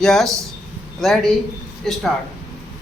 Yes, ready, start.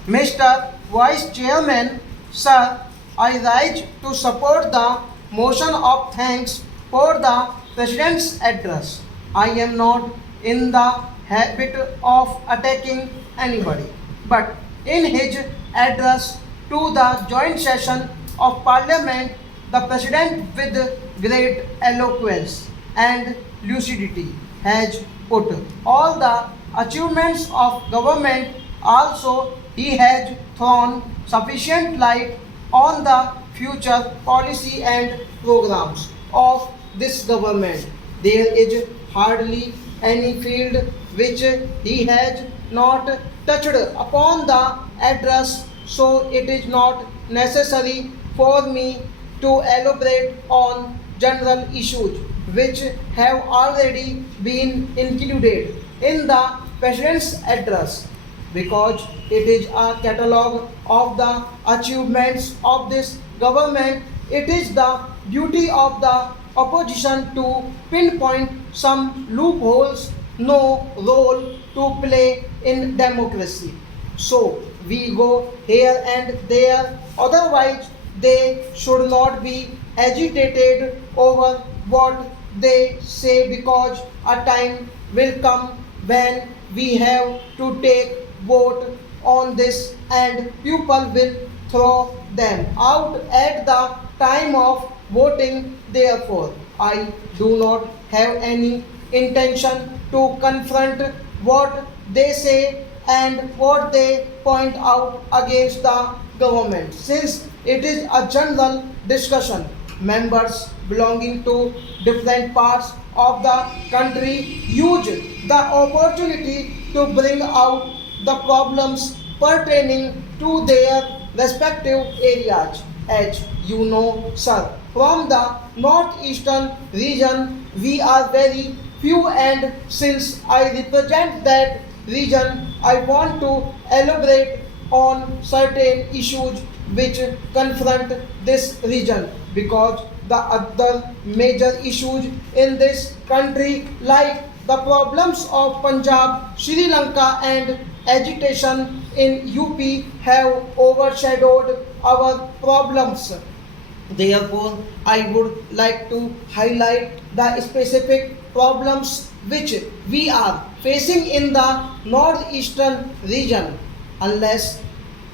Mr. Vice Chairman, sir, I rise to support the motion of thanks for the President's address. I am not in the habit of attacking anybody, but in his address to the joint session of Parliament, the President, with great eloquence and lucidity, has put all the achievements of government. Also, he has thrown sufficient light on the future policy and programs of this government. There is hardly any field which he has not touched upon the address, so it is not necessary for me to elaborate on general issues which have already been included in the President's address, because it is a catalogue of the achievements of this government. It is the duty of the opposition to pinpoint some loopholes, no role to play in democracy. So we go here and there, otherwise they should not be agitated over what they say, because a time will come when we have to take vote on this and people will throw them out at the time of voting. Therefore, I do not have any intention to confront what they say and what they point out against the government. Since it is a general discussion, members belonging to different parts of the country use the opportunity to bring out the problems pertaining to their respective areas. As you know, sir, from the northeastern region, we are very few, and since I represent that region, I want to elaborate on certain issues which confront this region, because the other major issues in this country, like the problems of Punjab, Sri Lanka, and agitation in UP, have overshadowed our problems. Therefore, I would like to highlight the specific problems which we are facing in the northeastern region. Unless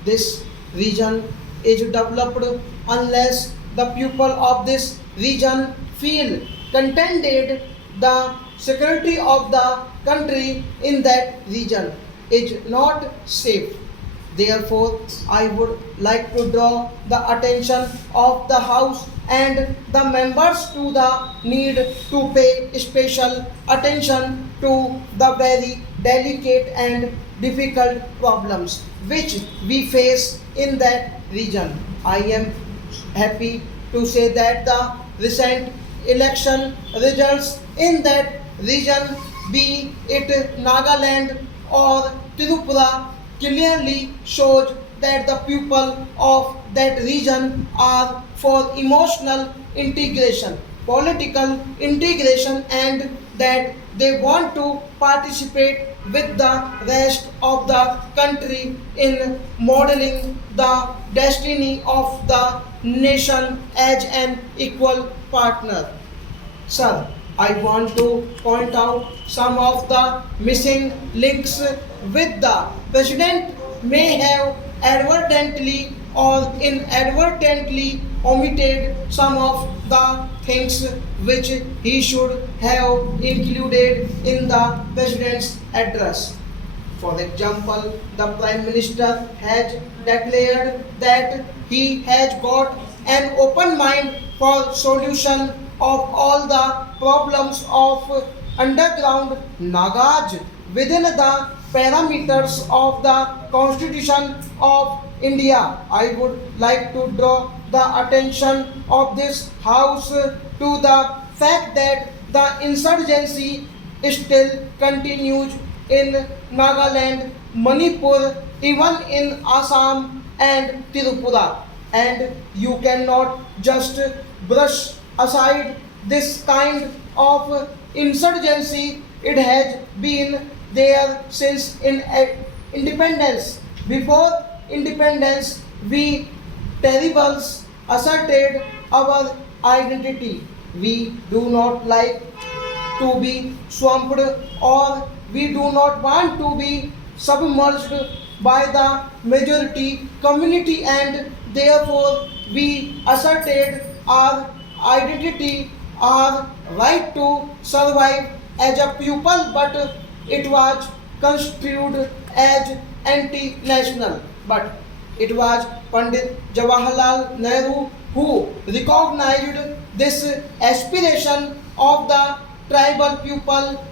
this region is developed, unless the people of this region feel contented, the security of the country in that region is not safe. Therefore, I would like to draw the attention of the House and the members to the need to pay special attention to the very delicate and difficult problems which we face in that region. I am happy to say that the recent election results in that region, be it Nagaland or Tripura, clearly shows that the people of that region are for emotional integration, political integration, and that they want to participate with the rest of the country in modeling the destiny of the nation as an equal partner. Sir, I want to point out some of the missing links with the President may have advertently or inadvertently omitted some of the things which he should have included in the President's address. For example, the Prime Minister has declared that he has got an open mind for solution of all the problems of underground Nagas within the parameters of the Constitution of India. I would like to draw the attention of this House to the fact that the insurgency still continues in Nagaland, Manipur, even in Assam and Tripura. And you cannot just brush aside this kind of insurgency. It has been there since independence. Before independence, we terribles asserted our identity. We do not like to be swamped, or we do not want to be submerged by the majority community, and therefore we asserted our identity, our right to survive as a pupil, but it was construed as anti-national. But it was Pandit Jawaharlal Nehru who recognized this aspiration of the tribal people.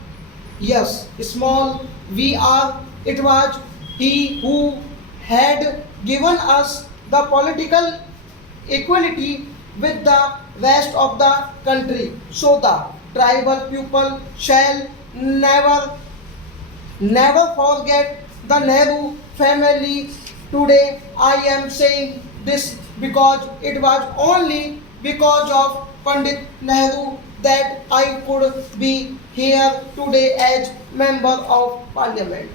Yes, small we are. It was he who had given us the political equality with the rest of the country. So the tribal people shall never forget the Nehru family. Today I am saying this because it was only because of Pandit Nehru that I could be here today as member of parliament.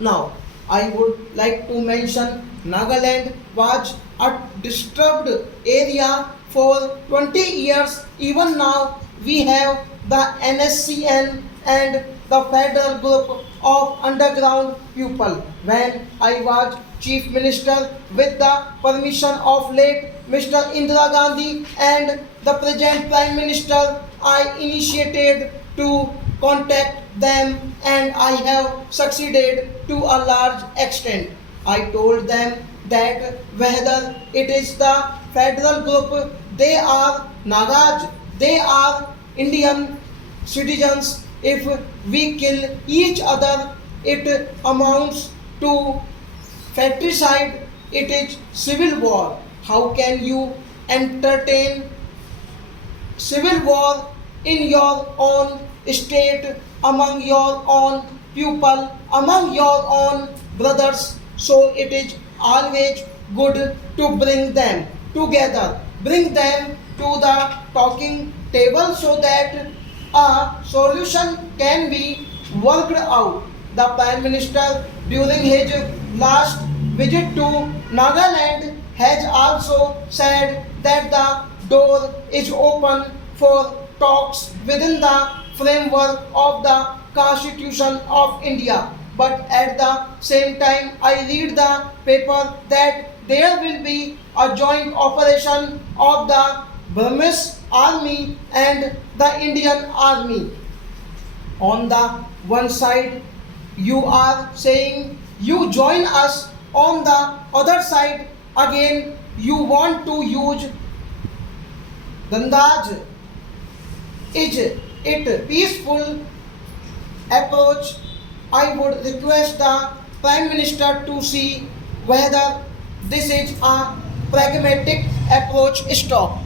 Now, I would like to mention Nagaland was a disturbed area for 20 years. Even now, we have the NSCN and the federal group of underground people. When I was chief minister, with the permission of late Mr. Indira Gandhi and the present prime minister, I initiated to contact them, and I have succeeded to a large extent. I told them that whether it is the federal group, they are Nagas, they are Indian citizens. If we kill each other, it amounts to fratricide, it is civil war. How can you entertain civil war in your own state, among your own people, among your own brothers? So it is always good to bring them together, bring them to the talking table so that a solution can be worked out. The Prime Minister, during his last visit to Nagaland, has also said that the door is open for talks within the framework of the Constitution of India. But at the same time, I read the paper that there will be a joint operation of the Burmese army and the Indian army. On the one side, you are saying you join us. On the other side, again, you want to use Gandhaj. Is it peaceful approach? I would request the Prime Minister to see whether this is a pragmatic approach. Stop.